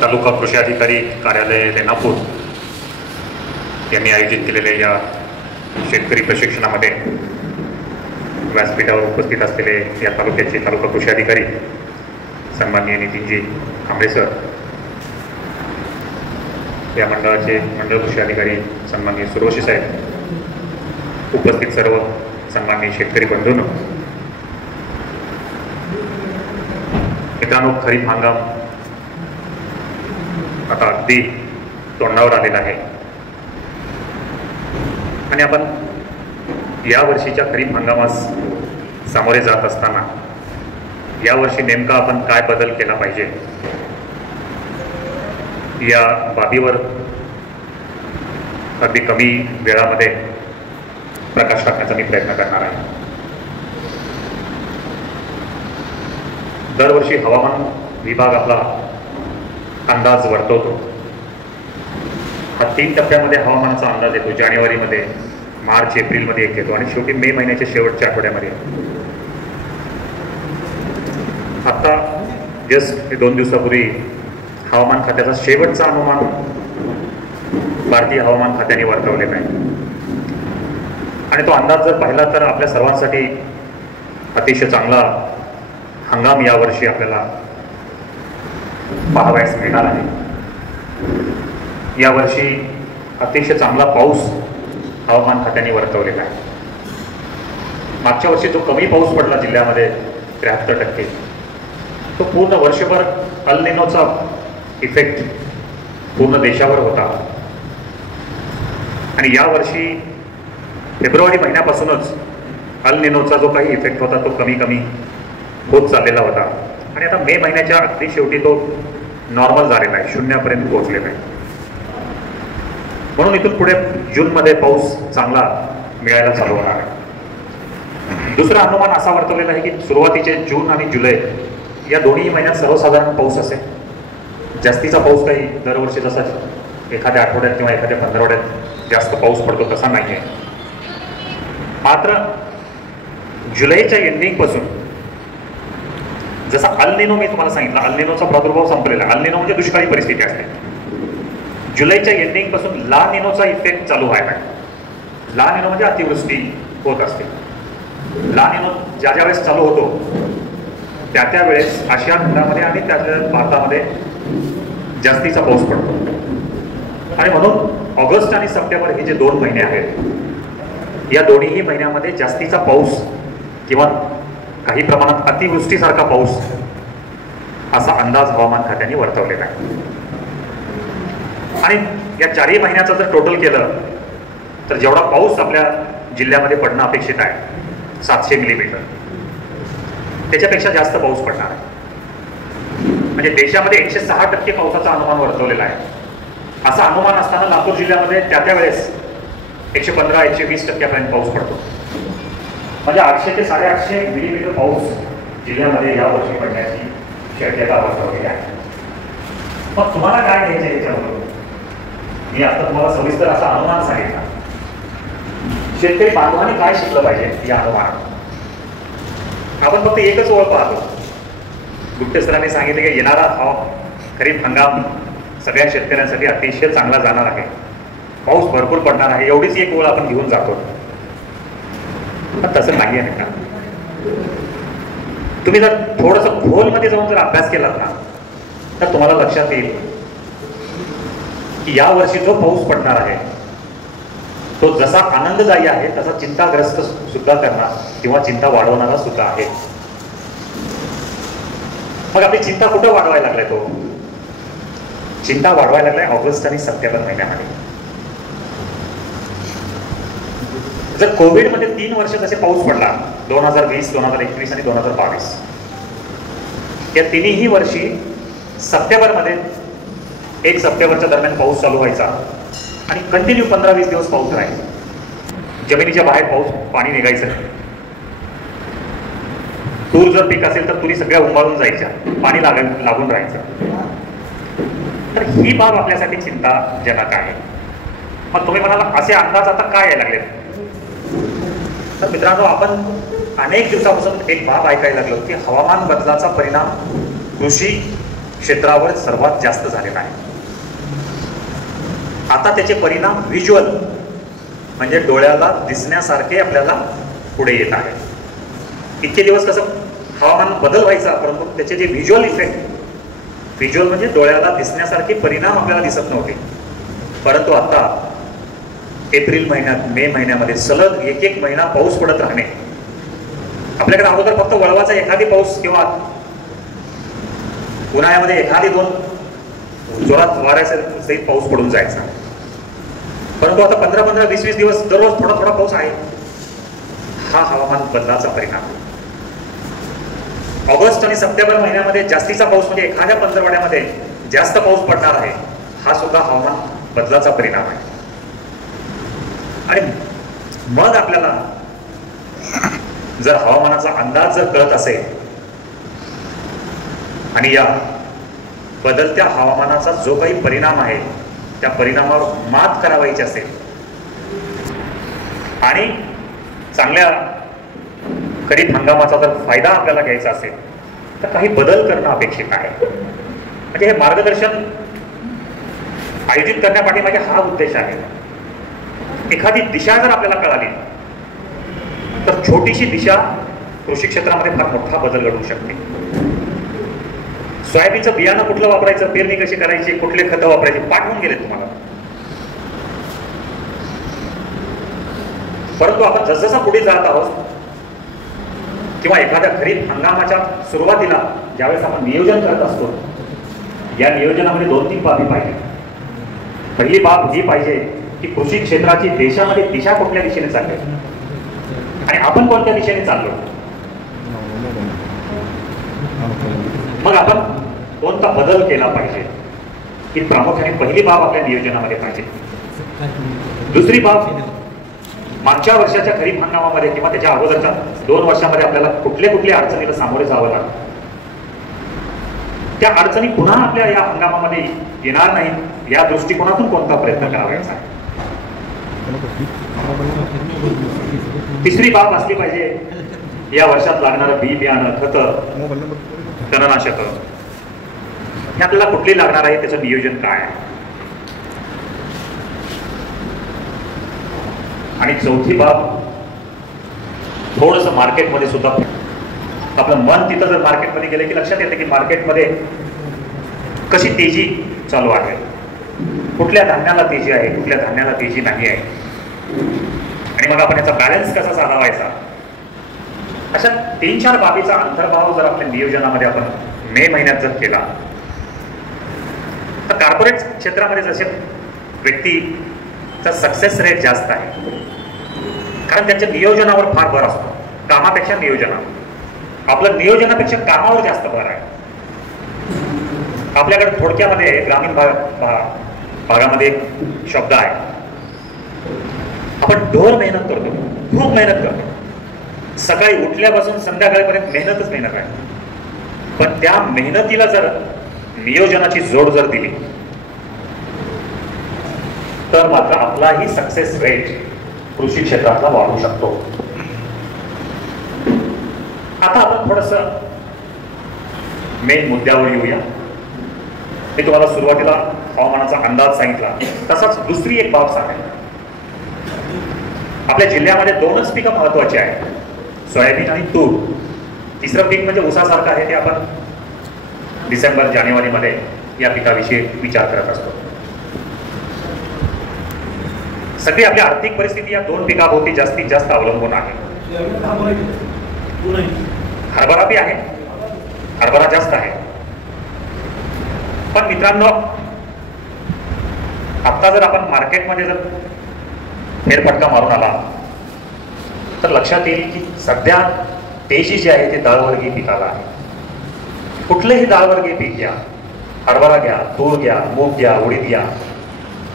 तालुका कृषी अधिकारी कार्यालय रेणापूर यांनी आयोजित केलेल्या या शेतकरी प्रशिक्षणामध्ये व्यासपीठावर उपस्थित असलेले या तालुक्याचे तालुका कृषी अधिकारी सन्माननीय नितीनजी कांबळे सर, या मंडळाचे मंडळ कृषी अधिकारी सन्माननीय सुरोशी साहेब, उपस्थित सर्व सन्माननीय शेतकरी बंधूंनो, मित्रांनो, खरीप हंगाम आता अगदी तोंडावर आलेला आहे आणि आपण या वर्षीच्या खरीप हंगामास सामोरे जात असताना यावर्षी नेमका आपण काय बदल केला पाहिजे या बाबीवर अगदी कमी वेळामध्ये प्रकाश टाकण्याचा मी प्रयत्न करणार आहे. दरवर्षी हवामान विभाग आपला अंदाज वर्तवतो. हा 3 टप्प्यामध्ये हवामानाचा अंदाज येतो. जानेवारीमध्ये, मार्च, एप्रिलमध्ये एक येतो आणि शेवटी मे महिन्याच्या शेवटच्या आठवड्यामध्ये. आता जस्ट 2 दिवसापूर्वी हवामान खात्याचा शेवटचा अनुमान भारतीय हवामान खात्याने वर्तवलेला आहे आणि तो अंदाज जर पाहिला तर आपल्या सर्वांसाठी अतिशय चांगला हंगाम यावर्षी आपल्याला पाहावयास मिळणार आहे. यावर्षी अतिशय चांगला पाऊस हवामान खात्याने वर्तवलेला आहे. मागच्या वर्षी जो कमी पाऊस पडला जिल्ह्यामध्ये 73%, तो पूर्ण वर्षभर अल निनोचा इफेक्ट पूर्ण देशावर होता आणि यावर्षी फेब्रुवारी महिन्यापासूनच अल निनोचा जो काही इफेक्ट होता तो कमी कमी होत चाललेला होता आणि आता मे महिन्याच्या अगदी शेवटी तो नॉर्मल झालेला आहे, 0पर्यंत पोहोचलेला आहे. म्हणून इथून पुढे जूनमध्ये पाऊस चांगला मिळायला चालू होणार आहे. दुसरा अनुमान असा वर्तवलेला आहे की सुरुवातीचे जून आणि जुलै या दोन्ही महिन्यात सर्वसाधारण पाऊस असेल. जास्तीचा पाऊस काही दरवर्षी जसा एखाद्या आठवड्यात किंवा एखाद्या पंधरवड्यात जास्त पाऊस पडतो तसा नाही आहे. मात्र जुलैच्या एंडिंगपासून जसा अल निनो मी तुम्हाला सांगितलं, अल निनोचा प्रादुर्भाव संपलेला आहे. अल निनो म्हणजे दुष्काळी परिस्थिती असते. जुलैच्या एंडिंगपासून ला निनोचा इफेक्ट चालू व्हायला आहे. ला निनो म्हणजे अतिवृष्टी होत असते. ला निनो ज्या वेळेस चालू होतो त्या वेळेस आशिया खंडामध्ये आणि त्याच्या भारतामध्ये जास्तीचा पाऊस पडतो आणि म्हणून ऑगस्ट आणि सप्टेंबर हे जे 2 महिने आहेत या दोन्हीही महिन्यामध्ये जास्तीचा पाऊस किंवा काही प्रमाणात अतिवृष्टीसारखा पाऊस असा अंदाज हवामान खात्याने वर्तवलेला आहे. आणि या 4ही महिन्याचं जर टोटल केलं तर जेवढा पाऊस आपल्या जिल्ह्यामध्ये पडणं अपेक्षित आहे 700 मिलीमीटर, त्याच्यापेक्षा जास्त पाऊस पडणार आहे. म्हणजे देशामध्ये 106% पावसाचा अनुमान वर्तवलेला आहे. असा अनुमान असताना लातूर जिल्ह्यामध्ये त्या वेळेस 115-120% पाऊस पडतो. म्हणजे 800 ते 850 मिलीमीटर पाऊस जिल्ह्यामध्ये यावर्षी पडण्याची शक्यता वर्तवलेली आहे. मग तुम्हाला काय घ्यायचं याच्यावर? मी आता तुम्हाला सविस्तर असा अनुमान सांगितला. शेतकरी बांधवांनी काय शिकलं पाहिजे या अनुमानात? आपण फक्त एकच ओळ पाहतो. गुप्ते सरांनी सांगितले की येणारा खरीप हंगाम सगळ्या शेतकऱ्यांसाठी अतिशय चांगला जाणार आहे, पाऊस भरपूर पडणार आहे, एवढीच एक ओळ आपण घेऊन जातो. पण तसं नाही आहे ना. तुम्ही जर थोडंसं खोलमध्ये जाऊन जर अभ्यास केलात ना तर तुम्हाला लक्षात येईल की यावर्षी जो पाऊस पडणार आहे तो जसा आनंददायी आहे तसा चिंताग्रस्त सुद्धा करणार किंवा चिंता वाढवणारा सुद्धा आहे. मग आपली चिंता कुठं वाढवायला लागलाय? तो चिंता वाढवायला लागलाय ऑगस्ट आणि सप्टेंबर महिन्यामध्ये. जर कोविडमध्ये 3 वर्ष जसे पाऊस पडला 2020, 2021 आणि 2022, या तिन्ही वर्षी सप्टेंबरमध्ये 1 सप्टेंबरच्या दरम्यान पाऊस चालू व्हायचा आणि कंटिन्यू 15-20 दिवस पाऊस राहील. जमिनीच्या बाहेर पाणी निघायचं. तूर जर पीक असेल तर तुरी सगळ्या उंबाळून जायच्या, पाणी लागून राहायचं. तर ही बाब आपल्यासाठी चिंताजनक आहे. मग तुम्ही म्हणाला असे अंदाज आता काय यायला लागले? तर मित्रांनो, आपण अनेक दिवसापासून एक बाब ऐकायला लागलो की हवामान बदलाचा परिणाम कृषी क्षेत्रावर सर्वात जास्त झालेला आहे. आता त्याचे परिणाम व्हिज्युअल म्हणजे डोळ्याला दिसण्यासारखे आपल्याला पुढे येत आहे. इतके दिवस कसं हवामान बदल व्हायचा, परंतु त्याचे जे व्हिज्युअल इफेक्ट, व्हिज्युअल म्हणजे डोळ्याला दिसण्यासारखे परिणाम आपल्याला दिसत नव्हते, परंतु आता एप्रिल महिन्यात, मे महिन्यामध्ये सलग एक एक महिना पाऊस पडत राहणे. आपल्याकडे अगोदर फक्त वळवाचा एखादी पाऊस किंवा उन्हाळ्यामध्ये एखादी दोन जोरात वाऱ्यासहित पाऊस पडून जायचा, परंतु आता 15-15, 20-20 दिवस दररोज थोडा थोडा पाऊस आहे. हा हवामान बदलाचा परिणाम. ऑगस्ट आणि सप्टेंबर महिन्यामध्ये जास्तीचा पाऊस म्हणजे एखाद्या पंधरवड्यामध्ये जास्त पाऊस पडणार आहे, हा सुद्धा हवामान बदलाचा परिणाम आहे. आणि मग आपल्याला जर हवामानाचा अंदाज जर कळत असेल आणि या बदलत्या हवामानाचा जो काही परिणाम आहे त्या परिणामावर मात करावायची असेल आणि चांगल्या खरीप हंगामाचा जर फायदा आपल्याला घ्यायचा असेल तर काही बदल करणं अपेक्षित आहे. म्हणजे हे मार्गदर्शन आयोजित करण्यापाठीमागे हा उद्देश आहे. एखादी दिशा जर आपल्याला कळाली तर छोटीशी दिशा कृषी क्षेत्रामध्ये फार मोठा बदल घडवू शकते. सोयाबीनचं बियाणं कुठलं वापरायचं, पेरणी कशी करायची, कुठले खतं वापरायचे पाठवून गेले तुम्हाला, परंतु आपण जसजसा पुढे जात आहोत किंवा एखाद्या खरीप हंगामाच्या सुरुवातीला ज्यावेळेस आपण नियोजन करत असतो, या नियोजनामध्ये 2-3 बाबी पाहिजे. पहिली बाब ही पाहिजे की कृषी क्षेत्राची देशामध्ये दिशा कुठल्या दिशेने चालली आणि आपण कोणत्या दिशेने चाललो, मग आपण कोणता बदल केला पाहिजे ही प्रामुख्याने पहिली बाब आपल्या नियोजनामध्ये पाहिजे. दुसरी बाब, मागच्या वर्षाच्या खरीप हंगामामध्ये किंवा त्याच्या अगोदरच्या 2 वर्षामध्ये आपल्याला कुठल्या कुठल्या अडचणीला सामोरे जावं लागलं, त्या अडचणी पुन्हा आपल्या या हंगामामध्ये येणार नाही या दृष्टिकोनातून कोणता प्रयत्न करायचा आहे. तिसरी बाब असली पाहिजे या वर्षात लागणारं बी बियाणं, खतं, तणनाशक हे आपल्याला कुठली लागणार आहे, त्याचं नियोजन काय आहे. आणि चौथी बाब, थोडंसं मार्केटमध्ये सुद्धा आपलं मन तिथं जर मार्केटमध्ये गेलं की लक्षात येतं की मार्केटमध्ये कशी तेजी चालू आहे, कुठल्या धान्याला तेजी आहे, कुठल्या धान्याला तेजी नाही आहे, आणि मग आपण याचा बॅलन्स कसा साधावायचा. अशा 3-4 बाबीचा अंतर्भाव जर आपल्या नियोजनामध्ये आपण मे महिन्यात जर केला तर कॉर्पोरेट क्षेत्रामध्ये जसे व्यक्तीचा सक्सेस रेट जास्त आहे, कारण त्यांच्या नियोजनावर फार भर असतो. कामापेक्षा नियोजनावर, आपलं नियोजनापेक्षा कामावर जास्त भर आहे. आपल्याकडे थोडक्यामध्ये ग्रामीण भागामध्ये एक शब्द आहे, आपण ढोर मेहनत करतो, खूप मेहनत करतो, सकाळी उठल्यापासून संध्याकाळपर्यंत मेहनतच मेहनत आहे. पण त्या मेहनतीला जर नियोजनाची जोड जर दिली तर मात्र आपलाही सक्सेस रेट कृषी क्षेत्रातला वाढू शकतो. आता आपण थोडस मेन मुद्द्यावर येऊया. मी तुम्हाला सुरुवातीला हवामानाचा अंदाज सांगितला, तसाच दुसरी एक बाब सांगेल. आपल्या जिल्ह्यामध्ये 2च पिकं महत्वाची आहेत, सोयाबीन आणि तूर. तिसरं पीक म्हणजे ऊसासारखं आहे, ते आपण डिसेंबर-जानेवारी मध्ये या पिकाविषयी विचार करत असतो. सगळी आपली आर्थिक परिस्थिती या 2 पिकाभोवती जास्तीत जास्त अवलंबून आहे. हरभरा बी आहे, हरभरा जास्त आहे. पण मित्रांनो, आता जर आपण मार्केटमध्ये जर फेरफटका मारून आला तर लक्षात येईल की सध्या तेजी जी आहे ते डाळवर्गीय पिकाला आहे. कुठलेही डाळवर्गीय पीक घ्या, हरभरा घ्या, तूर घ्या, मूग घ्या, उडीद घ्या,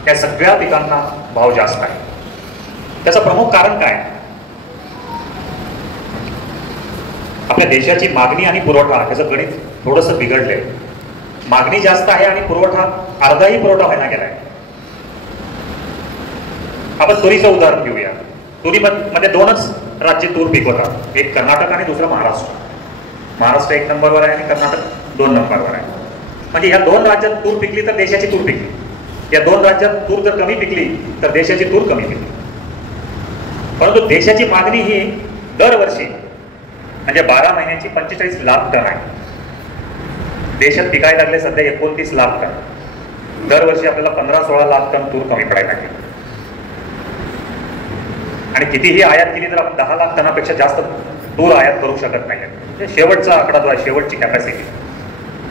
या सगळ्या पिकांना भाव जास्त आहे. त्याचं प्रमुख कारण काय? आपल्या देशाची मागणी आणि पुरवठा याचं गणित थोडंसं बिघडलंय. मागणी जास्त आहे आणि पुरवठा अर्धाही पुरवठा व्हायला गेलाय. आपण तुरीचं उदाहरण घेऊया. तुरीमध्ये 2च राज्य तूर पिकवतात, एक कर्नाटक आणि दुसरं महाराष्ट्र. महाराष्ट्र 1 नंबरवर आहे आणि कर्नाटक 2 नंबरवर आहे. म्हणजे या दोन राज्यात तूर पिकली तर देशाची तूर पिकली, या दोन राज्यात तूर जर कमी पिकली तर देशाची तूर कमी पिकली. परंतु देशाची मागणी ही दरवर्षी म्हणजे 12 महिन्यांची 45 लाख टन आहे. देशात पिकायला लागले सध्या 29 लाख टन. दरवर्षी आपल्याला 15-16 लाख टन तूर कमी पडायला लागली. आणि कितीही आयात केली तर आपण 10 लाख टनापेक्षा जास्त तूर आयात करू शकत नाही. म्हणजे शेवटचा आकडा जो आहे, शेवटची कॅपॅसिटी.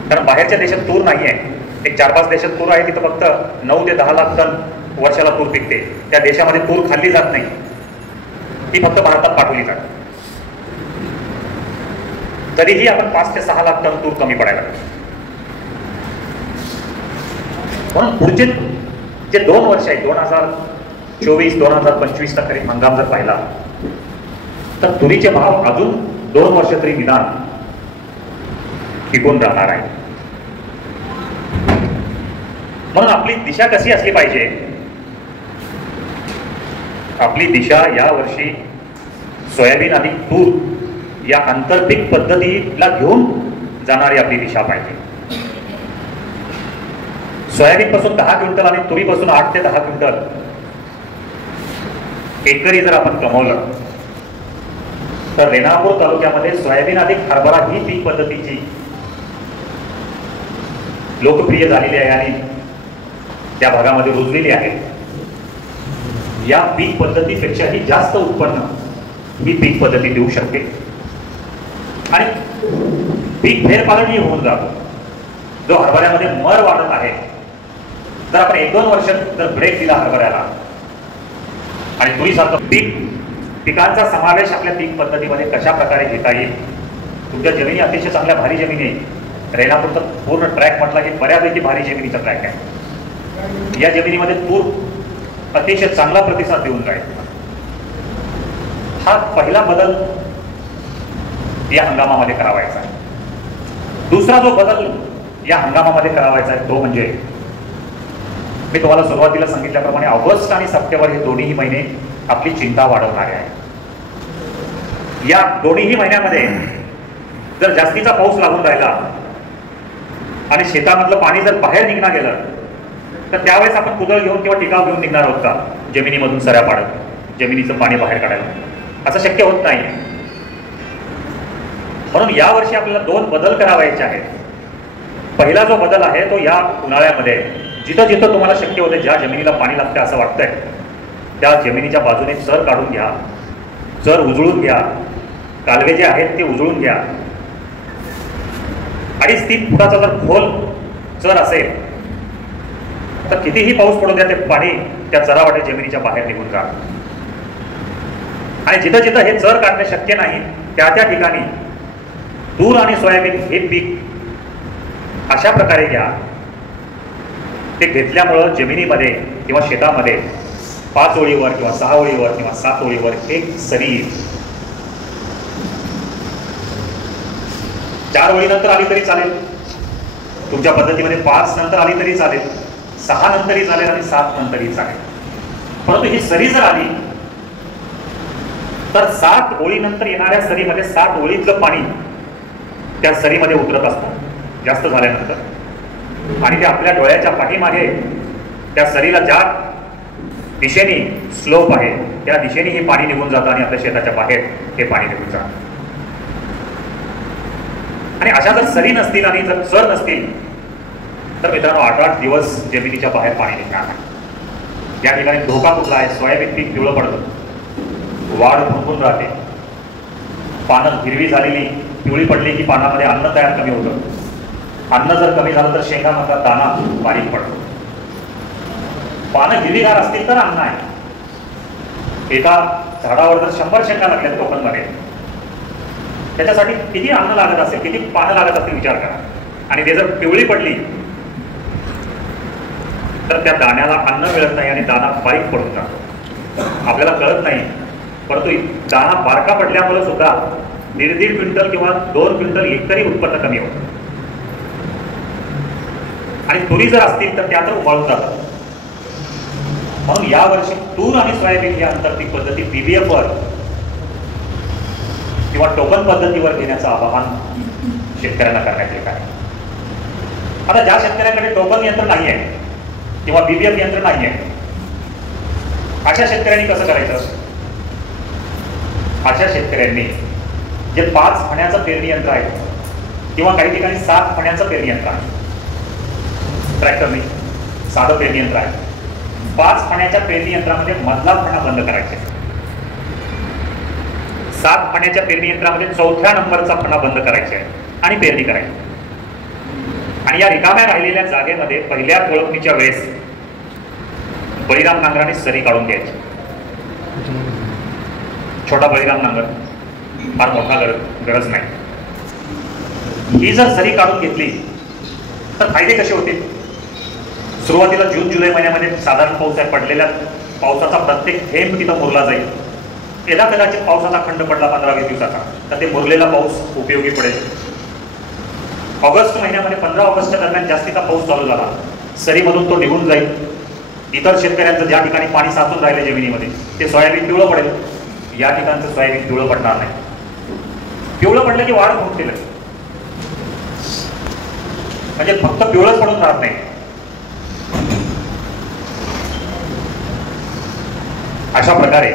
कारण बाहेरच्या देशात तूर नाही आहे. एक 4-5 देशात तूर आहे, तिथं फक्त 9 ते 10 लाख टन वर्षाला तूर पिकते. त्या देशामध्ये तूर खाल्ली जात नाही, ती फक्त भारतात पाठवली जाते. तरीही आपण 5 ते 6 लाख टन तूर कमी पडायला लागतो. म्हणून पुढचे जे 2 वर्ष आहेत, 2024-2025 चा खरीप हंगाम जर पाहिला तर तुरीचे भाव अजून 2 वर्ष तरी निदान टिकून राहणार आहे. म्हणून आपली दिशा कशी असली पाहिजे? आपली दिशा या वर्षी सोयाबीन आणि तूर या आंतरपीक पद्धतीला घेऊन जाणारी आपली दिशा पाहिजे. सोयाबीन पासून 10 क्विंटल आणि तुरीपासून 8 ते 10 क्विंटल एकरी जर आपण कमवलं तर रेणापूर तालुक्यामध्ये सोयाबीन अधिक हरभरा ही पीक पद्धतीची लोकप्रिय झालेली आहे आणि त्या भागामध्ये रुजलेली आहे. या पीक पद्धतीपेक्षाही जास्त उत्पन्न ही पीक पद्धती देऊ शकते आणि पीक फेरपालनही होऊन जातो. जो हरभऱ्यामध्ये मर वाढत आहे, जर आपण 1-2 वर्ष जर ब्रेक दिला हरभऱ्याला आणि तुरीसारखं पिकांचा समावेश आपल्या पीक पद्धतीमध्ये कशा प्रकारे घेता येईल. तुमच्या जमिनी अतिशय चांगल्या भारी जमिनी आहे. रेणापूरचा पूर्ण ट्रॅक म्हटला की बऱ्यापैकी भारी जमिनीचा ट्रॅक आहे. या जमिनीमध्ये तूर अतिशय चांगला प्रतिसाद देऊन जाईल. हा पहिला बदल या हंगामामध्ये करावायचा आहे. दुसरा जो बदल या हंगामामध्ये करावायचा आहे तो म्हणजे मी तुम्हाला सुरुवातीला सांगितल्याप्रमाणे ऑगस्ट आणि सप्टेंबर हे दोन्ही महिने आपली चिंता वाढवणारे आहे. या दोन्ही महिन्यामध्ये जर जास्तीचा पाऊस लागून राहिला आणि शेतामधलं पाणी जर बाहेर निघणार गेलं तर त्यावेळेस आपण कुदळ घेऊन किंवा टिकाव घेऊन निघणार आहोत का जमिनीमधून सऱ्या पाडत जमिनीचं पाणी बाहेर काढायला? असं शक्य होत नाही. म्हणून यावर्षी आपल्याला 2 बदल करावायचे आहेत. पहिला जो बदल आहे तो या उन्हाळ्यामध्ये जिथं जिथं तुम्हाला शक्य होते, ज्या जमिनीला पाणी लागतं असं वाटतंय त्या जमिनीच्या बाजूने चर काढून घ्या, चर उजळून घ्या, कालवे जे आहेत ते उजळून घ्या. 2.5-3 फुटाचा जर खोल चर असेल तर कितीही पाऊस पडू द्या, ते पाणी त्या चरावाटे जमिनीच्या बाहेर निघून जा. आणि जिथं जिथं हे चर काढणे शक्य नाही त्या त्या ठिकाणी तूर आणि सोयाबीन हे पीक अशा प्रकारे घ्या. ते घेतल्यामुळं जमिनीमध्ये किंवा शेतामध्ये 5 ओळीवर किंवा 6 ओळीवर किंवा 7 ओळीवर एक सरी येईल. 4 ओळीनंतर आली तरी चालेल, तुमच्या पद्धतीमध्ये 5 नंतर आली तरी चालेल, 6 नंतरही चालेल आणि 7 नंतरही चालेल. परंतु ही सरी जर आली तर 7 ओळीनंतर येणाऱ्या सरीमध्ये 7 ओळीतलं पाणी त्या सरीमध्ये उतरत असतं जास्त झाल्यानंतर, आणि ते आपल्या डोळ्याच्या पाठीमागे त्या सरीला ज्या दिशेने स्लोप आहे त्या दिशेने हे पाणी निघून जातं आणि आपल्या शेताच्या बाहेर हे पाणी निघून जातं. आणि अशा जर सरी नसतील आणि जर चर नसतील तर मित्रांनो 8-8 दिवस जमिनीच्या बाहेर पाणी निघणार नाही. या ठिकाणी धोका कुठला आहे? सोयाबीन पीक पिवळं पडतं, वाढ फुंकून राहते, पानं हिरवी झालेली पिवळी पडली की पानामध्ये अन्न तयार कमी होतं. अन्न जर कमी झालं तर शेंगामधला दाणा बारीक पडतो. पानं हिरवीगार असतील तर अन्न आहे. एका झाडावर जर 100 शेंगा लागल्या कोकणमध्ये, त्याच्यासाठी किती अन्न लागत असेल, किती पानं लागत असतील विचार करा. आणि ते जर पिवळी पडली तर त्या दाण्याला अन्न मिळत नाही आणि दाणा बारीक पडून जातो. आपल्याला कळत नाही, परंतु दाणा बारका पडल्यामुळे सुद्धा 1.5 क्विंटल किंवा 2 क्विंटल एकरी उत्पन्न कमी होतं. आणि तुरी जर असतील तर त्या तर उभाळून जातात. म्हणून यावर्षी तूर आणि सोयाबीन या आंतरपीक पद्धती BBF वर किंवा टोकन पद्धतीवर घेण्याचं आवाहन शेतकऱ्यांना करण्यात येत आहे. आता ज्या शेतकऱ्यांकडे टोकन यंत्र नाही आहे किंवा बीबीएफ यंत्र नाही आहे, अशा शेतकऱ्यांनी कसं करायचं? अशा शेतकऱ्यांनी जे 5 फण्याचं पेरणी यंत्र आहे किंवा काही ठिकाणी 7 फण्याचं पेरणी यंत्र आहे, ट्रॅक्टरने साधं पेरणी यंत्र आहे, 5 फण्याच्या पेरणी यंत्रामध्ये मधला फणा बंद करायचे, 7 फण्याच्या पेरणी यंत्रामध्ये 4थ्या नंबरचा फणा बंद करायचा आहे आणि पेरणी करायची. आणि या रिकाम्या राहिलेल्या जागेमध्ये पहिल्या कोळपणीच्या वेळेस बळीराम नांगराने सरी काढून घ्यायची. छोटा बळीराम नांगर, फार मोठा गरज नाही. ही जर सरी काढून घेतली तर फायदे कसे होते? सुरुवातीला जून जुलै महिन्यामध्ये साधारण पाऊस आहे, पडलेल्या पावसाचा प्रत्येक थेंब तिथं मुरला जाईल. यदा कदाचित पावसाचा खंड पडला 15-20 दिवसाचा तर ते मुरलेला पाऊस उपयोगी पडेल. ऑगस्ट महिन्यामध्ये 15 ऑगस्टच्या दरम्यान जास्तीचा पाऊस चालू झाला, सरीमधून तो निघून जाईल. इतर शेतकऱ्यांचं ज्या ठिकाणी पाणी साचून राहिले जमिनीमध्ये ते सोयाबीन पिवळं पडेल, या ठिकाणचं सोयाबीन पिवळं पडणार नाही. पिवळं पडलं की वाढ होऊन केलं, म्हणजे फक्त पिवळंच पडून राहत नाही. अशा प्रकारे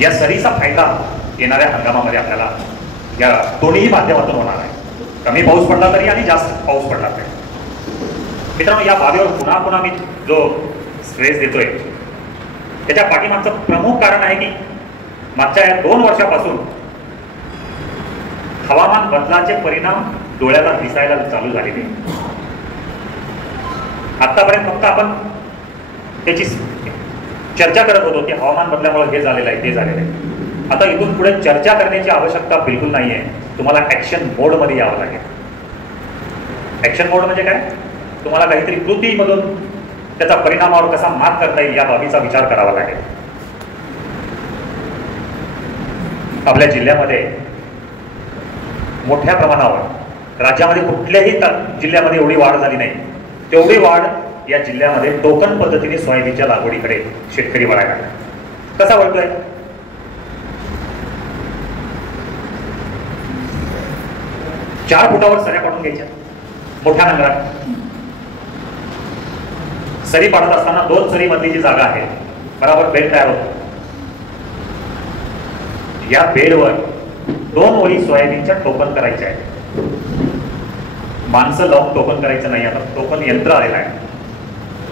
या सरीचा फायदा येणाऱ्या हंगामामध्ये आपल्याला या दोन्ही माध्यमातून होणार आहे. कमी पाऊस पडला तरी आणि जास्त पाऊस पडला तरी. मित्रांनो, या बाबीवर पुन्हा पुन्हा मी जो स्ट्रेस देतोय त्याच्या पाठीमागचं प्रमुख कारण आहे की मागच्या या 2 वर्षापासून हवामान बदलाचे परिणाम डोळ्याला दिसायला चालू झालेले. आतापर्यंत फक्त आपण त्याची चर्चा करत होतो की हवामान बदलामुळे हे झालेलं आहे, ते झालेलं आहे. आता इथून पुढे चर्चा करण्याची आवश्यकता बिलकुल नाही आहे. तुम्हाला ऍक्शन मोडमध्ये यावं लागेल. ऍक्शन मोड म्हणजे काय? तुम्हाला काहीतरी कृतीमधून त्याचा परिणामावर कसा मात करता येईल या बाबीचा विचार करावा लागेल. आपल्या जिल्ह्यामध्ये मोठ्या प्रमाणावर, राज्यामध्ये कुठल्याही जिल्ह्यामध्ये एवढी वाढ झाली नाही तेवढी वाढ या जिल्ह्यामध्ये टोकन पद्धतीने सोयाबीनच्या लागवडीकडे शेतकरी वळायला लागला. कसा वळतोय? 4 फुटावर सऱ्या पाडून घ्यायच्या मोठ्या नांगरात. सरी पाडत असताना 2 सरी मधली जी जागा आहे बराबर बेड तयार होतो. या बेडवर 2 ओळी सोयाबीनच्या टोकन करायच्या आहे. माणसं लावून टोकन करायचं नाही, आता टोकन यंत्र आलेलं आहे.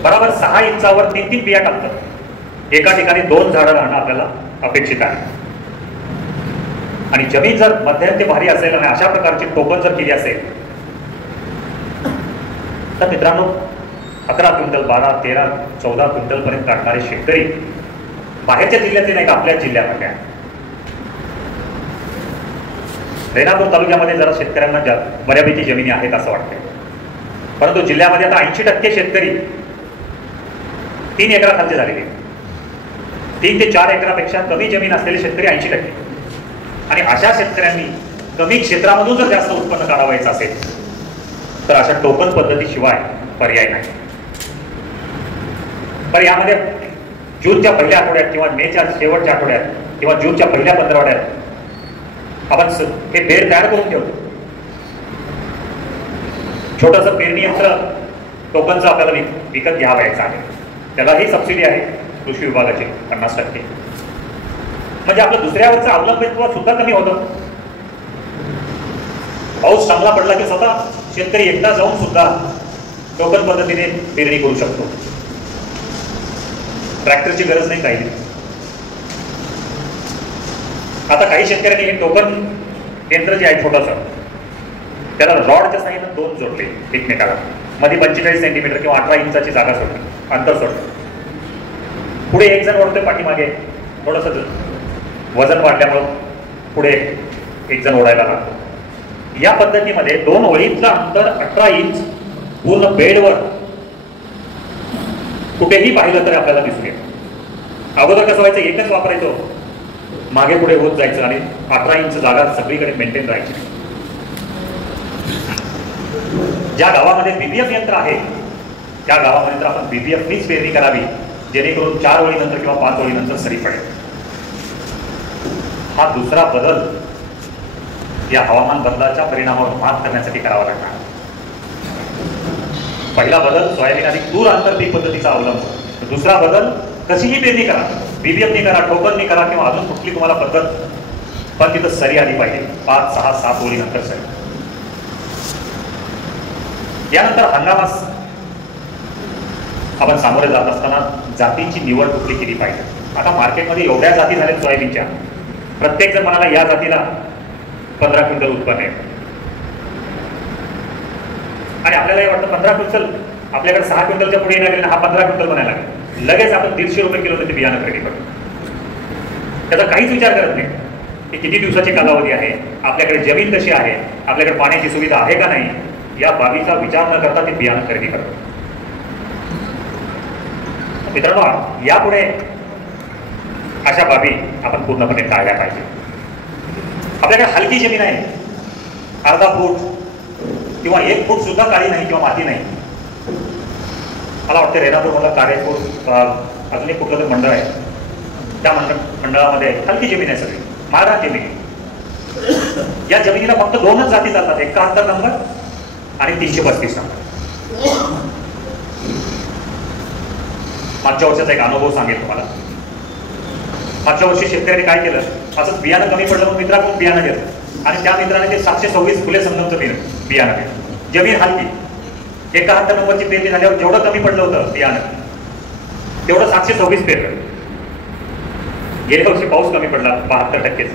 बराबर 6 इंचावर 3-3 बिया टाकतात. एका ठिकाणी 2 झाडं राहणं आपल्याला अपेक्षित आहे. आणि जमीन जर मध्यम ते भारी असेल आणि अशा प्रकारची टोकन जर केली असेल तर मित्रांनो 11 क्विंटल, 12, 13, 14 क्विंटल पर्यंत काढणारे शेतकरी बाहेरच्या जिल्ह्यातले नाही का, आपल्या जिल्ह्यामधल्या. रेणापूर तालुक्यामध्ये जरा शेतकऱ्यांना बऱ्यापैकी जमिनी आहेत असं वाटतंय, परंतु जिल्ह्यामध्ये आता 80% शेतकरी 3 एकराखालचे झालेले. 3 ते 4 एकरापेक्षा कमी जमीन असलेले शेतकरी 80%. आणि अशा शेतकऱ्यांनी कमी क्षेत्रामधून जर जास्त उत्पन्न काढावायचं असेल तर अशा टोकन पद्धतीशिवाय पर्याय नाही. पण यामध्ये जूनच्या पहिल्या आठवड्यात किंवा मेच्या शेवटच्या आठवड्यात किंवा जूनच्या पहिल्या 15 आठवड्यात आपण हे बेड तयार करून ठेवतो. छोटंसं पेरणी यंत्र टोकनचं आपल्याला विकत घ्यावायचं आहे. त्यालाही सबसिडी आहे कृषी विभागाची 50%. म्हणजे आपलं दुसऱ्यावरचं अवलंबित्व सुद्धा कमी होतं. पाऊस चांगला पडला की स्वतः शेतकरी एकदा जाऊन सुद्धा टोकन पद्धतीने पेरणी करू शकतो. ट्रॅक्टरची गरज नाही काही. आता काही शेतकऱ्यांनी हे टोकन यंत्र जे आहे छोटंसं त्याला रॉडच्या साहाय्याने 2 जोडले एकमेकाला. मध्ये 45 सेंटीमीटर किंवा 18 इंचाची जागा सोडली, अंतर सोडलं. पुढे एक जण ओढतोय, पाठीमागे थोडंसं वजन वाढल्यामुळं पुढे एक जण ओढायला लागतो. या पद्धतीमध्ये 2 ओळींचं अंतर 18 इंच पूर्ण बेडवर कुठेही पाहिलं तरी आपल्याला दिसून येतं. अगोदर कसं व्हायचं, एकच वापरायचो, मागे पुढे होत जायचं आणि 18 इंच जागा सगळीकडे मेंटेन राहायची. ज्या गावामध्ये बीबीएफ यंत्र आहे त्या गावामध्ये आपण बीबीएफनीच पेरणी करावी, जेणेकरून 4 ओळीनंतर किंवा 5 ओळीनंतर सरी पडेल. हा दुसरा बदल या हवामान बदलाच्या परिणामावर मात करण्यासाठी करावा लागणार. पहिला बदल सोयाबीन अधिक दूर अंतर पीक पद्धतीचा अवलंब. दुसरा बदल कशीही पेरणी करा, बीबीएफनी करा, ठोकरनी करा किंवा अजून कुठली तुम्हाला पद्धत, पण तिथं सरी आली पाहिजे. 5, 6, 7 ओळीनंतर सरी. यानंतर हंगामास आपण सामोरे जात असताना जातींची निवड कुठली केली पाहिजे. आता मार्केटमध्ये एवढ्या जाती झाल्यात सोयाबीनच्या, प्रत्येक जण म्हणाला या जातीला 15 क्विंटल उत्पन्न आहे आणि आपल्याला हे वाटतं 15 क्विंटल, आपल्याकडे 6 क्विंटलच्या पुढे येणार हा 15 क्विंटल बनायला लागेल. लगेच आपण 150 रुपये किलो ते बियाणं खरेदी करतो. त्याचा काहीच विचार करत नाही की किती दिवसाची कालावधी आहे, आपल्याकडे जमीन कशी आहे, आपल्याकडे पाण्याची सुविधा आहे का नाही, या बाबीचा विचार न करता ते बियाणं खरेदी करतो. मित्रांनो, यापुढे अशा बाबी आपण पूर्णपणे टाळल्या पाहिजे. आपल्याकडे हलकी जमीन आहे, अर्धा फूट किंवा 1 फूट सुद्धा काळी नाही किंवा माती नाही. मला वाटतं रेणापूरमधला कार्यपूर अजून एक कुठलं तरी मंडळ आहे, त्या मंडळामध्ये हलकी जमीन आहे सगळी, महाराज जमीन. या जमिनीला फक्त 2च जाती चालतात, 71 नंबर आणि 335 नंबर. मागच्या वर्षाचा एक अनुभव सांगेल तुम्हाला. मागच्या वर्षी शेतकऱ्यांनी काय केलं, असंच बियाणं कमी पडलं म्हणून मित्राकडून बियाणं घेतलं आणि त्या मित्राने ते 726 फुले संगमचं बियाणं घेतलं. जमीन हलकी, 71 नंबरची पेरणी झाल्यावर जेवढं कमी पडलं होतं बियाणं तेवढं 726 पेरलं. गेल्या वर्षी पाऊस कमी पडला 72%.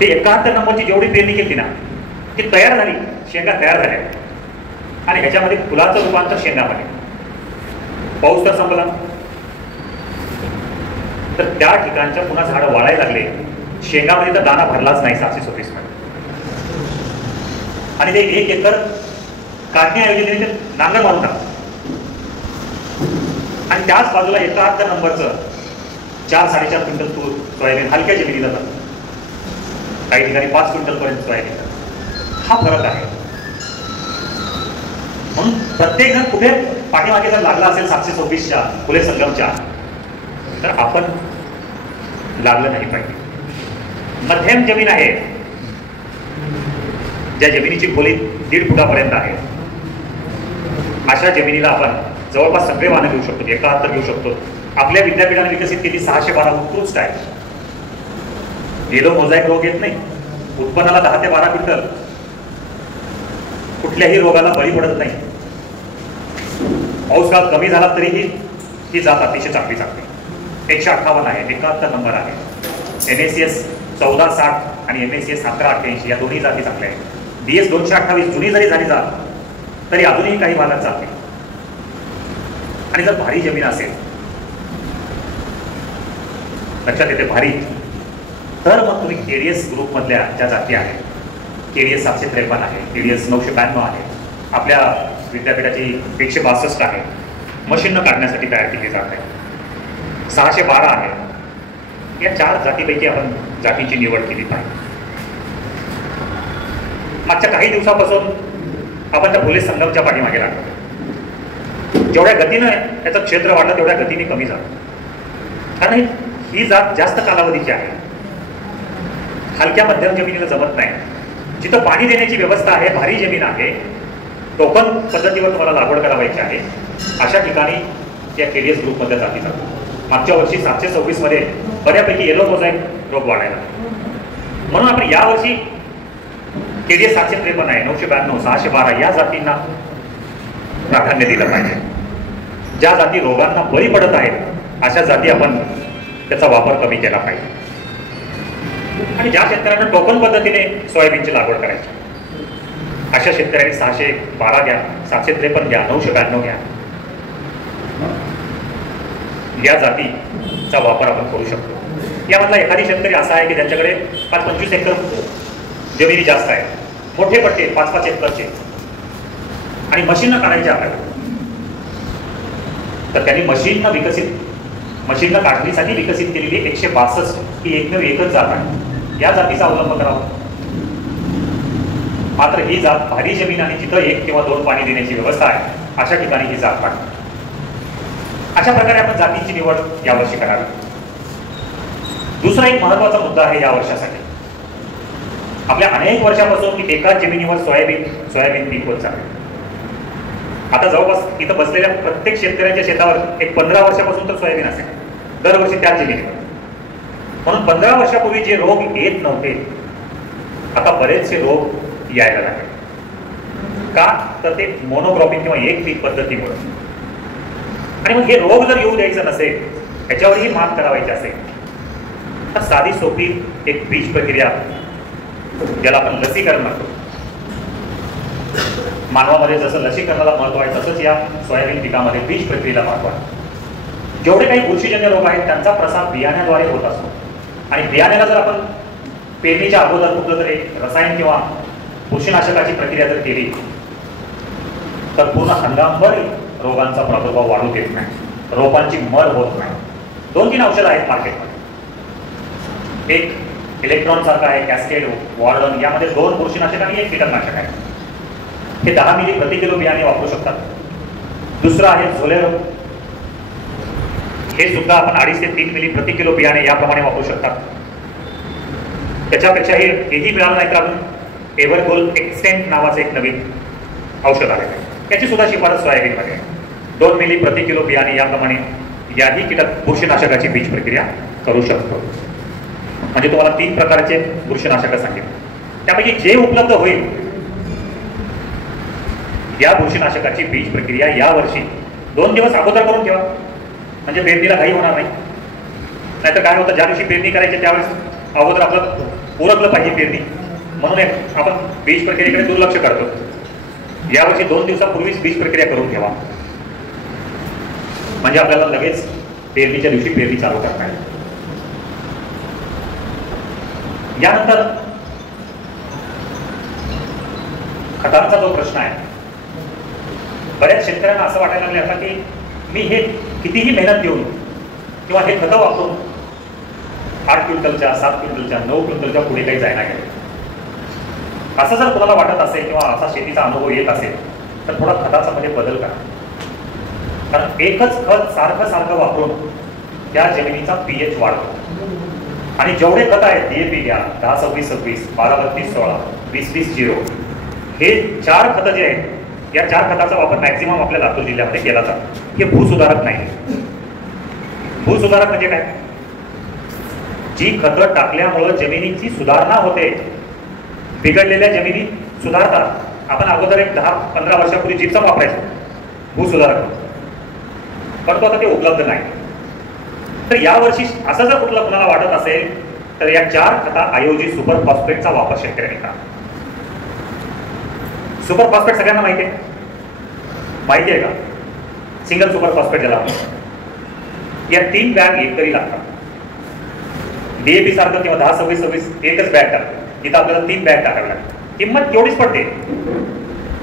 ते 71 नंबरची जेवढी पेरणी केली ना ती तयार झाली, शेंगा तयार झाल्या आणि ह्याच्यामध्ये फुलाचं रूपांतर शेंगामध्ये. पाऊस तर संपला तर त्या ठिकाणच्या पुन्हा झाडं वाळायला लागले, शेंगामध्ये तर दाना भरलाच नाही 726 मध्ये. आणि ते 1 एकर काढण्याऐवजी ते नांगर मारून टाकलं आणि त्याच बाजूला 71 नंबरचं 4-4.5 क्विंटल तूर सोयाबीन हलक्या जमिनीला जातं, काही ठिकाणी 5 क्विंटल पर्यंत सोयाबीन जातं. हा फरक आहे. म्हणून प्रत्येक जण कुठे पाठीमागे जर लागला असेल 726च्या फुले संगमच्या, तर आपण लागलं नाही पाहिजे. मध्यम जमीन आहे, ज्या जमिनीची खोली 1.5 फुटापर्यंत आहे, अशा जमिनीला आपण जवळपास सगळे वाहनं घेऊ शकतो, 71 घेऊ शकतो. आपल्या विद्यापीठाने विकसित केली 612 उत्कृष्ट आहे. येलो मोझॅक रोग येत नाही, उत्पन्नाला 10 ते 12 क्विंटल, कुठल्याही रोगाला बळी पडत नाही. पाऊस काळ कमी झाला तरीही ही जात अतिशय चांगली चालते. 158 आहे, 71 नंबर आहे. NACS 1460 आणि MACS 1788 या दोन्ही जाती चांगल्या आहेत. BS 228 जुनी जरी झाली जात तरी अजूनही काही भागात चालते. आणि जर भारी जमीन असेल, लक्षात येते भारी, तर मग तुम्ही KDS ग्रुप मधल्या ज्या जाती आहेत, KDS 753 आहे, KDS 992 आहे, आपल्या विद्यापीठाची 162 आहे, मशीननं काढण्यासाठी तयार केली जात आहे, 612 आहे. या 4 जातीपैकी आपण जातीची निवड केली पाहिजे. मागच्या काही दिवसापासून आपण त्या फुले संगमच्या पाठीमागे लागतो. जेवढ्या गतीनं त्याचं क्षेत्र वाढलं तेवढ्या गतीने कमी झालं, कारण ही जात जास्त कालावधीची आहे. हलक्या मध्यम जमिनीला जमत नाही. जिथं पाणी देण्याची व्यवस्था आहे, भारी जमीन आहे, टोकन पद्धतीवर तुम्हाला लागवड करावायची आहे, अशा ठिकाणी या KDS ग्रुपमधल्या जाती जातात. मागच्या वर्षी 726 मध्ये बऱ्यापैकी येलो मोझॅक रोग वाढायला, म्हणून आपण यावर्षी KDS 753 आहे, 992, 612 या जातींना प्राधान्य दिलं पाहिजे. ज्या जाती रोगांना बळी पडत आहेत अशा जाती आपण त्याचा वापर कमी केला पाहिजे. आणि ज्या शेतकऱ्यांना टोकन पद्धतीने सोयाबीनची लागवड करायची, अशा शेतकऱ्यांनी 612 घ्या, 753 घ्या, 992 घ्या, या जातीचा वापर आपण करू शकतो. यामधला एखादी शेतकरी असा आहे की ज्यांच्याकडे 5-25 एकर जमिनी जास्त आहे, मोठे पट्टे 5-5 एकरचे, आणि मशीननं काढायचे आपल्याला, तर त्यांनी मशीननं काढणीसाठी विकसित केलेली 162 ही एकच जात आहे. या जातीचा अवलंब करावा. मात्र ही जात भारी जमीन आणि जिथं 1 किंवा 2 पाणी देण्याची व्यवस्था आहे अशा ठिकाणी ही जात पाहिजे. अशा प्रकारे आपण जातीची निवड यावर्षी करावी. दुसरा एक महत्वाचा मुद्दा आहे या वर्षासाठी. आपल्या अनेक वर्षापासून एकाच जमिनीवर सोयाबीन पीक होत चालले. आता जवळपास इथं बसलेल्या प्रत्येक शेतकऱ्यांच्या शेतावर एक 15 वर्षापासून तर सोयाबीन असेल, दरवर्षी त्याच जमिनीवर. म्हणून 15 वर्षापूर्वी जे रोग येत नव्हते आता बरेचसे रोग यायला लागले. का? तर ते मोनोक्रॉपिंग किंवा एक पीक पद्धतीमुळे. आणि मग हे रोग जर येऊ द्यायचं नसेल, त्याच्यावरही मात करावायची असेल, तर साधी सोपी एक बीज प्रक्रिया, ज्याला आपण लसीकरण म्हणतो. मानवामध्ये जसं लसीकरणाला महत्व आहे तसंच या सोयाबीन पिकामध्ये बीज प्रक्रियेला महत्व आहे. जेवढे काही बुरशीजन्य रोग आहेत त्यांचा प्रसार बियाण्याद्वारे होत असतो. आणि बियाण्याला जर आपण पेरणीच्या अगोदर कुठलं तरी रसायन किंवा बुरशीनाशकाची प्रक्रिया जर केली तर पूर्ण हंगामभर रोगांचा प्रादुर्भाव वाढू देत नाही, रोपांची मर होत नाही. 2-3 औषधं आहेत मार्केटमध्ये. एक इलेक्ट्रॉन सारखं आहे, कॅस्केड, वॉर्डन, यामध्ये 2 बुरशीनाशक आणि 1 कीटकनाशक आहे. हे 10 मिली प्रति किलो बियाणे वापरू शकतात. दुसरं आहे झोलेरो, हे सुद्धा आपण 2.5 ते 3 मिली प्रति किलो बियाणे याप्रमाणे वापरू शकतात. त्याच्यापेक्षा हेही मिळालं नाही तर आपण एव्हरगोल एक्सटेंट नावाचं एक नवीन औषध आहे, त्याची सुद्धा शिफारस सोयाबीनमध्ये आहे. 2 मिली प्रति किलो बियाणे याप्रमाणे याही कीटक बुरशीनाशकाची बीज प्रक्रिया करू शकतो. म्हणजे तुम्हाला 3 प्रकारचे बुरशीनाशक सांगितले, त्यापैकी जे उपलब्ध होईल या बुरशीनाशकाची बीज प्रक्रिया या वर्षी 2 दिवस अगोदर करून ठेवा, म्हणजे पेरणीला घाई होणार नाही. नाहीतर काय होतं, ज्या दिवशी पेरणी करायची त्यावेळेस अगोदर आपलं उरकलं पाहिजे पेरणी, म्हणून आपण बीज प्रक्रियेकडे दुर्लक्ष करतो. यावर्षी 2 दिवसापूर्वीच बीज प्रक्रिया करून ठेवा, म्हणजे आपल्याला लगेच पेरणीच्या दिवशी पेरणी चालू करता येईल. यानंतर खतांचा जो प्रश्न आहे, बऱ्याच शेतकऱ्यांना असं वाटायला लागले आता की मी हे कितीही मेहनत देऊन किंवा हे खतं वापरून 8 क्विंटलच्या, 7 क्विंटलच्या, 9 क्विंटलच्या पुढे काही जायला गेले. असं जर कोणाला वाटत असेल किंवा असा शेतीचा अनुभव येत असेल तर थोडा खताचा मध्ये बदल करा. कारण एकच खत सारखं सारखं वापरून त्या जमिनीचा पीएच वाढतो. आणि जेवढे खत आहेत, DAP घ्या, 10-26-26, 12-32-16, 20-20-0, हे 4 खतं जे आहेत, या 4 खताचा वापर मॅक्सिमम आपल्या लातूर जिल्ह्यामध्ये केला जातो. हे भूसुधारक नाही. भूसुधारक म्हणजे काय? जी खतं टाकल्यामुळं जमिनीची सुधारणा होते, बिघडलेल्या जमिनी सुधारतात. आपण अगोदर एक 10-15 वर्षापूर्वी जिप्सम वापरायचो भूसुधारक, परंतु आता ते उपलब्ध नाही. तर यावर्षी असं जर कुठलं कुणाला वाटत असेल तर या 4 खताऐवजी सुपर फॉस्फेटचा वापर शेतकऱ्यांनी करा. सुपर फॉस्फेट सगळ्यांना माहिती आहे का? सिंगल सुपर फॉस्फेट ज्याला या 3 बॅग एकतरी लागतात. DAP सारखं किंवा 10-26-26 एकच बॅग टाकतो, इथं आपल्याला 3 बॅग टाकावी लागतात. किंमत तेवढीच पडते,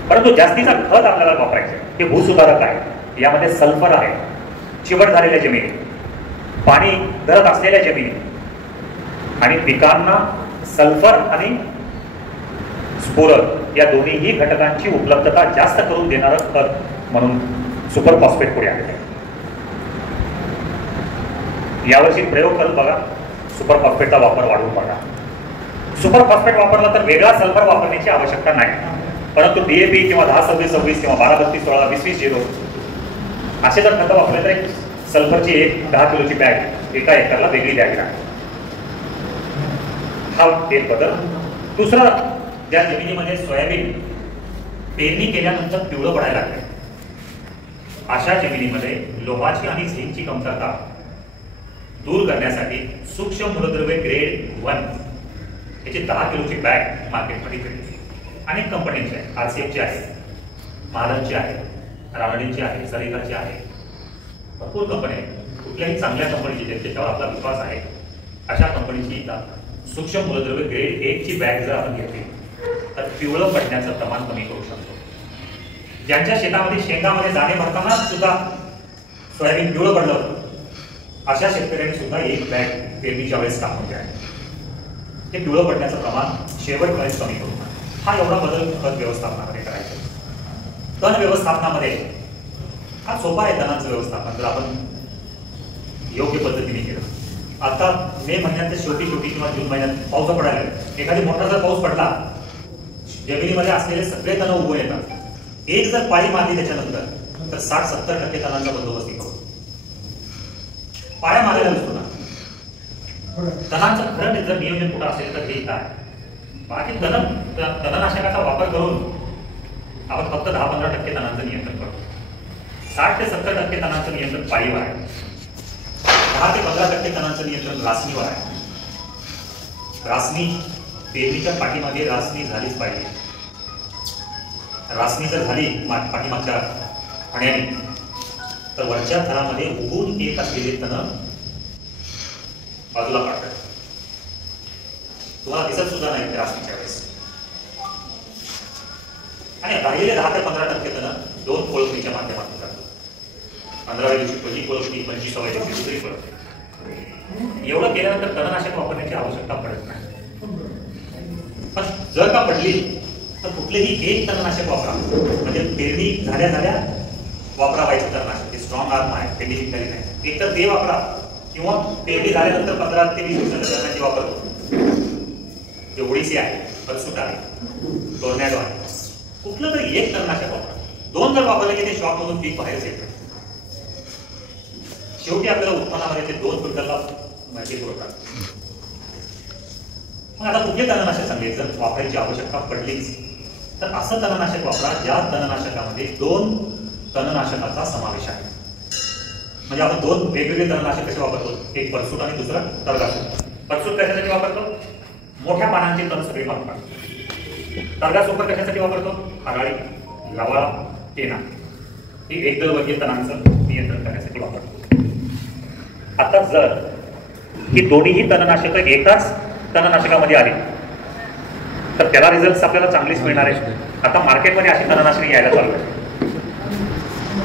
परंतु जास्तीचा खत आपल्याला वापरायचं. हे भूसुधारक आहे, यामध्ये सल्फर आहे. चिवट झालेल्या जमिनी, पाणी धरत असलेल्या जमिनी आणि पिकांना सल्फर आणि स्फोरक या दोन्हीही घटकांची उपलब्धता जास्त करून देणारं खत म्हणून सुपर फॉस्फेट पुढे आलेलं आहे. यावर्षी प्रयोग करून बघा, सुपर फॉस्फेटचा वापर वाढवून बघा. सुपर फॉस्फेट वापरला तर वेगळा सल्फर वापरण्याची आवश्यकता नाही, परंतु DAP किंवा 10-26-26 किंवा 12-32-16, 20-20-0 असे जर खतं वापरले तर एक सल्फरची 10 किलोची बॅग एका एकरला वेगळी द्यावी लागते. हा एक बदल. दुसरा, ज्या जमिनीमध्ये सोयाबीन पेरणी केल्यानंतर पिवळं पडायला लागले, अशा जमिनीमध्ये लोहाची आणि झिंकची कमतरता दूर करण्यासाठी सूक्ष्म मूलद्रव्य ग्रेड 1 याची 10 किलोची बॅग मार्केटमध्ये मिळते. अनेक कंपन्यांची आहे, RCFची आहे, महादनची आहे, रानडीची आहे, सरिताची आहे, भरपूर कंपन्या आहेत. कुठल्याही चांगल्या कंपनीची ज्याच्यावर आपला विश्वास आहे अशा कंपनीची सूक्ष्म मूलद्रव्य ग्रेड 1 ची बॅग जर आपण घेतली तर पिवळं पडण्याचं प्रमाण कमी करू शकतो. ज्यांच्या शेतामध्ये शेंगामध्ये दाणे भरताना सुद्धा सोयाबीन पिवळं पडलं होतं, अशा शेतकऱ्यांनी सुद्धा 1 बॅग पेरणीच्या वेळेस टाकून द्या. हे पिवळं पडण्याचं प्रमाण शेवटपर्यंत कमी करू. हा एवढा बदल खत व्यवस्थापनामध्ये करायचा. तण व्यवस्थापनामध्ये हा सोपा आहे. तणांचं व्यवस्थापन जर आपण योग्य पद्धतीने केलं. आता मे महिन्यात शेवटी किंवा जून महिन्यात पाऊस पडायला, एखादी मोठा जर पाऊस पडला, जमिनीमध्ये असलेले सगळे तण उगवून येतात एक जर पाळी मारली त्याच्यानंतर तर 60-70% तणांचा बंदोबस्त करू. पाळ्या मारायला नसतो ना, तणांचं खरं जर नियोजन कुठं असेल तर हे काय बाकी तणनाशकाचा वापर करून आपण फक्त 10-15% तणांचं नियंत्रण करतो. 60 ते 70% तणांचं नियंत्रण पाळीवर आहे. 10 ते 15% तणांचं नियंत्रण रासनीवर आहे. रासनी पेरणीच्या पाठीमागे रासनी झालीच पाहिजे. रासनी जर झाली पाठीमागच्या पाण्याने तर वरच्या थरामध्ये उगून येत असलेले तण बाजूला काढतात. तुम्हाला दिसत सुद्धा नाही ते रासनीच्या वेळेस. आणि राहिलेले 10 ते 15% तण 2 कोळपणीच्या माध्यमातून करतात. 15व्या दिवशी पहिली कोळपणी, 25व्या दिवशी दुसरी कोळपणी. एवढं केल्यानंतर तणनाशक वापरण्याची आवश्यकता पडत नाही. पण जर का पडली तर कुठलेही एक तणनाशक वापरा. म्हणजे पेरणी झाल्या झाल्या वापरावायचं तणनाशक. ते स्ट्रॉंग आर्म आहे, पेंडिंग नाही. एक तर ते वापरा किंवा पेरणी झाल्यानंतर 15 ते 20 दिवसांच्या तणनाशक वापरतो. ओडिसी आहे, परसूट आहे, टोर्नॅडो आहे. कुठलं तरी एक तणनाशक वापरा. 2 जर वापरले की ते शॉक मधून पीक बाहेरच येतं. शेवटी आपल्याला उत्पन्नामध्ये ते 2 क्विंटलला माहिती पुरवतात. मग आता कुठले तणनाशक चांगले जर वापरायची आवश्यकता पडलीच तर असं तणनाशक वापरा ज्या तणनाशकामध्ये 2 तणनाशकाचा समावेश आहे. म्हणजे आपण 2 वेगवेगळे तणनाशक कसे वापरतो, एक परसूट आणि दुसरं टर्गासूट. परसूट कशासाठी वापरतो, मोठ्या पानांची तण सगळी वापरतात. टर्गासूट कशासाठी वापरतो, हराळी, लवाळा, तेना ही एकदलवर्गीय तणांचं नियंत्रण करण्यासाठी वापरतो. आता जर ही दोन्हीही तणनाशक एकाच तणनाशकामध्ये आली तर त्याला रिझल्ट आपल्याला चांगलेच मिळणार आहे. आता मार्केटमध्ये अशी तणनाशके यायला चालू आहे.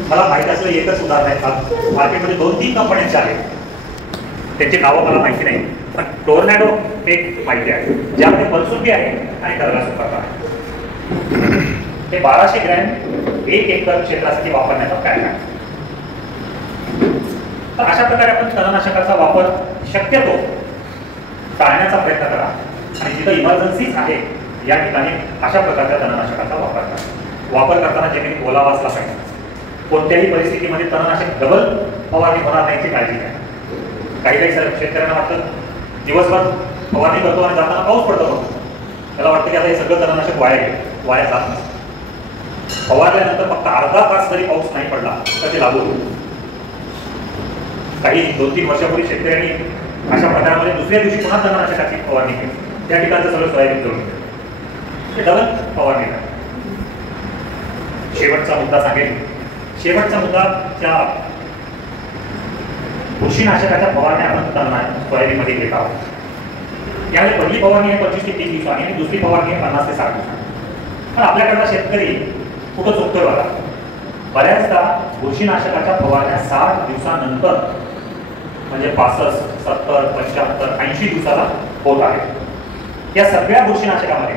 मला माहिती असलेलं एकच उदाहरण आहे. मार्केटमध्ये 2-3 कंपन्यांचे आहेत, त्यांची नावं मला माहिती नाही. पण टोर्नॅडो एक माहिती आहे ज्यामध्ये परसूटी आहे आणि टर्गासूट आहे. ते 1200 ग्रॅम 1 एकर क्षेत्रासाठी वापरण्याचा पॅक आहे. तर अशा प्रकारे आपण तणनाशकाचा वापर शक्यतो टाळण्याचा प्रयत्न करा. आणि जिथं इमर्जन्सीज आहे या ठिकाणी अशा प्रकारच्या तणनाशकाचा वापर करा. वापर करताना जमिनीत ओलावा असला पाहिजे. कोणत्याही परिस्थितीमध्ये तणनाशक डबल फवारणी होणार नाही याची काळजी घ्या. काही शेतकऱ्यांना वाटतं दिवसभर फवारणी करतो आणि जाताना पाऊस पडतो. त्याला वाटतं की आता हे सगळं तणनाशक वाया जात नसतं. फवारल्यानंतर फक्त अर्धा तास जरी पाऊस नाही पडला तर ते लागू होईल. काही 2-3 वर्षापूर्वी शेतकऱ्यांनी अशा प्रकारामध्ये दुसऱ्या दिवशी पुन्हा तणनाशकाची फवारणी केली. त्या ठिकाणचं सगळं सोयाबीन जळून ते डबल फवारणी करा. शेवटचा मुद्दा सांगेल. शेवटचा मुद्दा त्या बुरशीनाशकाच्या फवारण्या आपण सोयाबीनमध्ये घेत आहोत. यामध्ये पहिली फवारणी आहे 25 ते 30 दिवसांनी आणि दुसरी फवारणी आहे 50 ते 60 दिवसांनी. पण आपल्याकडला शेतकरी कुठं चुकतोय बघा. बऱ्याचदा बुरशीनाशकाच्या फवारण्या 60 दिवसानंतर म्हणजे 65, 70, 75, 80 दिवसाला होत आहे. या सगळ्या बुरशीनाशकामध्ये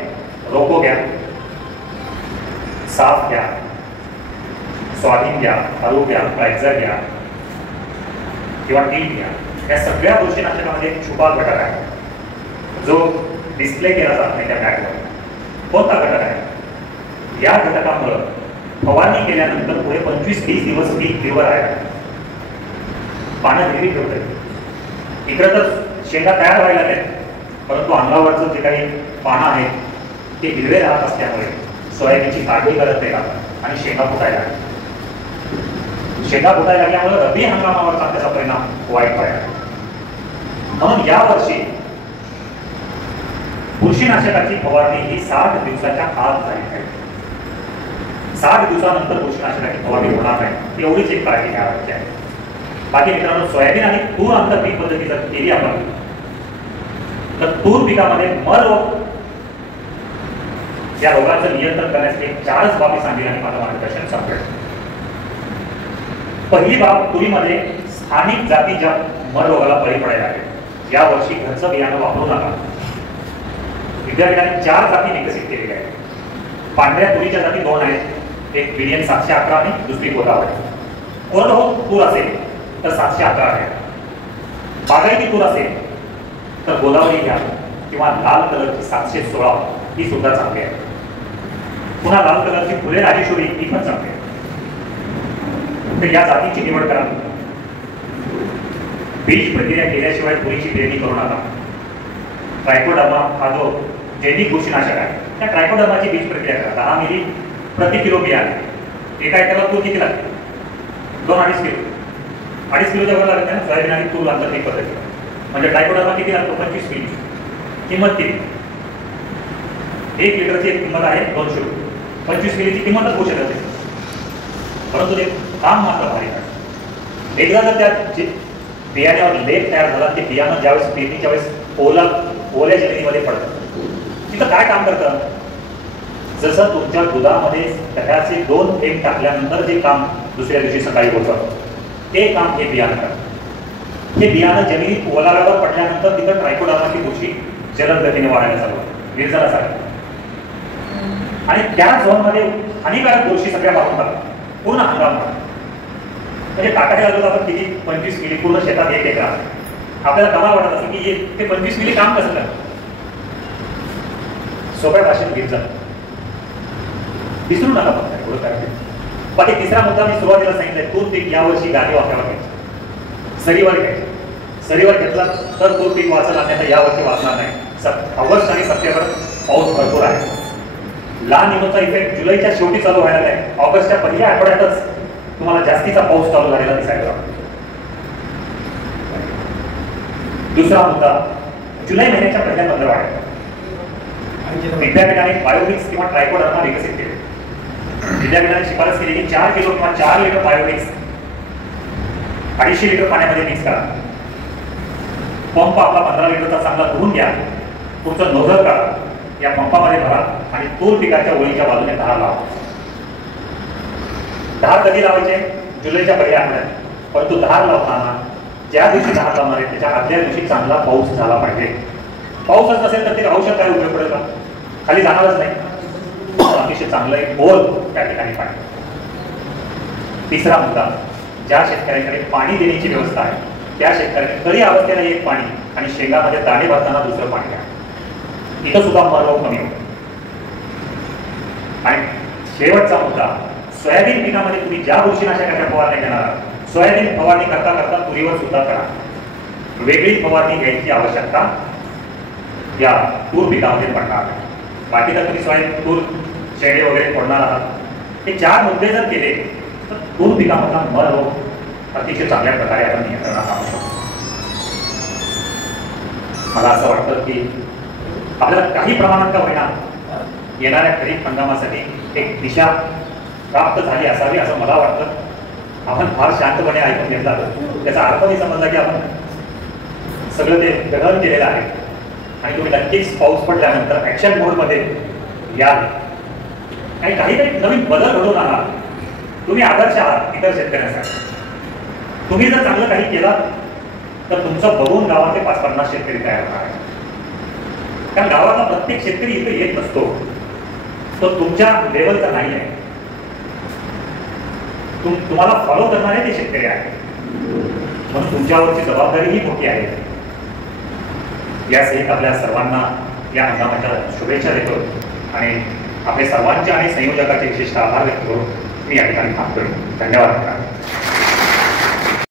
रोको घ्या, साफ घ्या, स्वाधीन घ्या, हळू घ्या, प्रायझर घ्या किंवा टीट घ्या. या सगळ्या बुरशीनाशकामध्ये एक छुपा घटक आहे जो डिस्प्ले केला जात नाही त्या बॅगवर. कोणता घटक आहे? या घटकामुळे फवारणी केल्यानंतर पुढे 25-30 दिवस पीक हिरवं आहे, पानं हिरवी ठेवतात. इकडे तर शेंगा तयार व्हायला लागल्या, परंतु अंगावरचं जे काही पानं आहेत ते हिरवे राहत असल्यामुळे सोयाबीनची काळजी करत नाही राहतात आणि शेंगा फुटायला लागल्या. शेंगा फुटायला लागल्यामुळे रब्बी हंगामावरचा त्याचा परिणाम वाईट व्हायला. म्हणून यावर्षी बुरशीनाशकाची फवारणी ही 60 दिवसाच्या आत झाली पाहिजे. 60 दिवसानंतर बुरशीनाशकाची फवारणी होणार नाही एवढीच एक काळजी घ्यावी आहे. बाकी मित्रांनो, सोयाबीन आणि तूर आंतरपीक पद्धती जर केली आपण तर तूर पिकामध्ये मर रोग या रोगाचं नियंत्रण करण्यासाठी 4च बाबी सांगेल आणि माझं मार्गदर्शन सांगेल. पहिली बाब, तुरीमध्ये स्थानिक जातीच्या मर रोगाला बळी पडायला आहे. या वर्षी घरचं बियाणं वापरू नका. विद्यापीठाने 4 जाती विकसित केलेल्या आहेत. पांढऱ्या तुरीच्या जाती 2 आहेत, एक BDN 711 आणि दुसरी गोदावरी. कोरडवाहू तूर असेल तर 711 आहे. बागायती तूर असेल तर गोदावरी घ्या किंवा लाल कलरची 716 ही सुद्धा चांगली आहे. पुन्हा लाल कलरची फुले राजेश्वरी ही पण चांगली आहे. तर या जातीची निवड करा. बीज प्रक्रिया केल्याशिवाय फुलीची पेरणी करू नका. ट्रायकोडर्मा हा जो जैविक बुरशीनाशक आहे, त्या ट्रायकोडर्माची बीज प्रक्रिया करा. 10 मिली प्रति किलो बियाणे. एका एकराला तूर किती लागते? 2-2.5 किलो. 2.5 किलोच्या वर लागत आहे ना. सोयाबीन आणि तूर लागतात एक पद्धती. म्हणजे ट्रायकोडर्मा किती लागतो? 25 मिली. किंमत किती? 1 लिटरची एक किंमत आहे 200 रुपये. 25 मिलीची किंमतच होऊ शकत नाही. परंतु ते काम मात्र भारी आहे. एकदा जर त्या बियाण्यावर लेप तयार झाला, ते बियाणं ज्यावेळेस पेरणीच्या वेळेस ओल्या जमिनीमध्ये पडतं, तिथं काय काम करतं? जसं तुमच्या दुधामध्ये दह्याचे 2 थेंब टाकल्यानंतर जे काम दुसऱ्या दिवशी सकाळी होतं, ते काम हे बियाणं करतं. हे बियाणं जमिनीत ओलाव्यावर पडल्यानंतर तिथं ट्रायकोडर्माची बुरशी जलद गतीने वाढायला चालू होते, निर्जनासारखी. आणि त्या झोनमध्ये हानिकारक बुरशी सगळ्या वाढून टाकतात पूर्ण हंगाम. म्हणजे टाकायला लागलो आपण किती? 25 मिली पूर्ण शेतात 1 एकर. आपल्याला कमाल वाटत असेल की ते 25 मिली काम कसं करतं? सोप्या भाषेत घेत जातं. विसरू नका फक्त एवढं करायचं. बाकी तिसरा मुद्दा मी सुरुवातीला सांगितलंय, तूर पीक यावर्षी गादी वाफ्यावर घ्यायचं, सरीवर घ्यायचं. सरीवर घेतला तर तूर पीक वाचल, अन्यथा यावर्षी वाचणार नाही. ऑगस्ट आणि सप्टेंबर पाऊस भरपूर आहे. ला निनोचा इफेक्ट जुलैच्या शेवटी चालू व्हायला आहे. ऑगस्टच्या पहिल्या आठवड्यातच तुम्हाला जास्तीचा पाऊस चालू झालेला दिसायला लागतो. दुसरा मुद्दा, जुलै महिन्याच्या पहिल्या पंधरवड्यात विद्यापीठाने बायोमिक्स किंवा ट्रायकोडर्मा विकसित केले. विद्यापीठाने शिफारस केली की 4 किलो किंवा 4 लिटर बायोमिक्स 250 लिटर पाण्यामध्ये मिक्स करा. पंप आपला 15 लिटरचा चांगला धुवून घ्या. तुमचं नोझल काढा, या पंपामध्ये भरा आणि तूर पिकाच्या ओळीच्या बाजूने धार लावा. धार कधी लावायचे? जुलैच्या पहिल्या आठवड्यात. परंतु धार लावताना ज्या दिवशी धार लावणार आहे त्याच्या आदल्या दिवशी चांगला पाऊस झाला पाहिजे. पाऊसच नसेल तर ते औषध काय उपयोग पडेल का? खाली जाणारच नाही. अतिशय चांगलं एक बोर त्या ठिकाणी पाहिजे. तिसरा मुद्दा, ज्या शेतकऱ्यांकडे पाणी देण्याची व्यवस्था आहे त्या शेतकऱ्याने तरी अवस्थेला एक पाणी आणि शेंगामध्ये दाणे भरताना दुसरं पाणी द्या. इथं सुद्धा मरव कमी होतो. आणि शेवटचा मुद्दा, सोयाबीन पिकामध्ये तुम्ही ज्या बुरशीनाशकाच्या फवारणी घेणार, सोयाबीन फवारणी करता करता तुरीवर सुद्धा करा. वेगळी फवारणी घ्यायची आवश्यकता या तूर पिकामध्ये पडणार नाही. बाकी तर तुम्ही सोयाबीन, तूर, शेंडे वगैरे फोडणार आहात. हे 4 मुद्दे जर केले तर तूर पिकामधला मर रोग अतिशय चांगल्या प्रकारे आपण नियंत्रणात आणू शकतो. मला असं वाटतं की आपल्याला काही प्रमाणात का होईना येणाऱ्या खरीप हंगामासाठी एक दिशा प्राप्त झाली असावी असं मला वाटतं. आपण फार शांतपणे ऐकून घेतला, त्याचा अर्थ नाही समजला की आपण सगळं ते ग्रहण केलेलं आहे. आणि तुम्ही नक्कीच पाऊस पडल्यानंतर ऍक्शन मोडमध्ये या आणि काहीतरी नवीन बदल घडवून आणा. तुम्ही आदर्श आहात इतर शेतकऱ्यांसाठी. तुम्ही जर चांगलं काही केलं तर तुमचं बघून गावातले 5-50 शेतकरी तयार होणार आहे. कारण गावातला प्रत्येक शेतकरी इथे येत नसतो, तो तुमच्या लेवलचा नाही आहे. तुम्हाला फॉलो करणारे ते शेतकरी आहेत. म्हणून तुमच्यावरची जबाबदारी ही मोठी आहे. यासहित आपल्या सर्वांना या हंगामाच्या शुभेच्छा देतो आणि आपले सर्वांचे आणि संयोजकाचे विशेष आभार व्यक्त करून मी या ठिकाणी थांबतोय. धन्यवाद.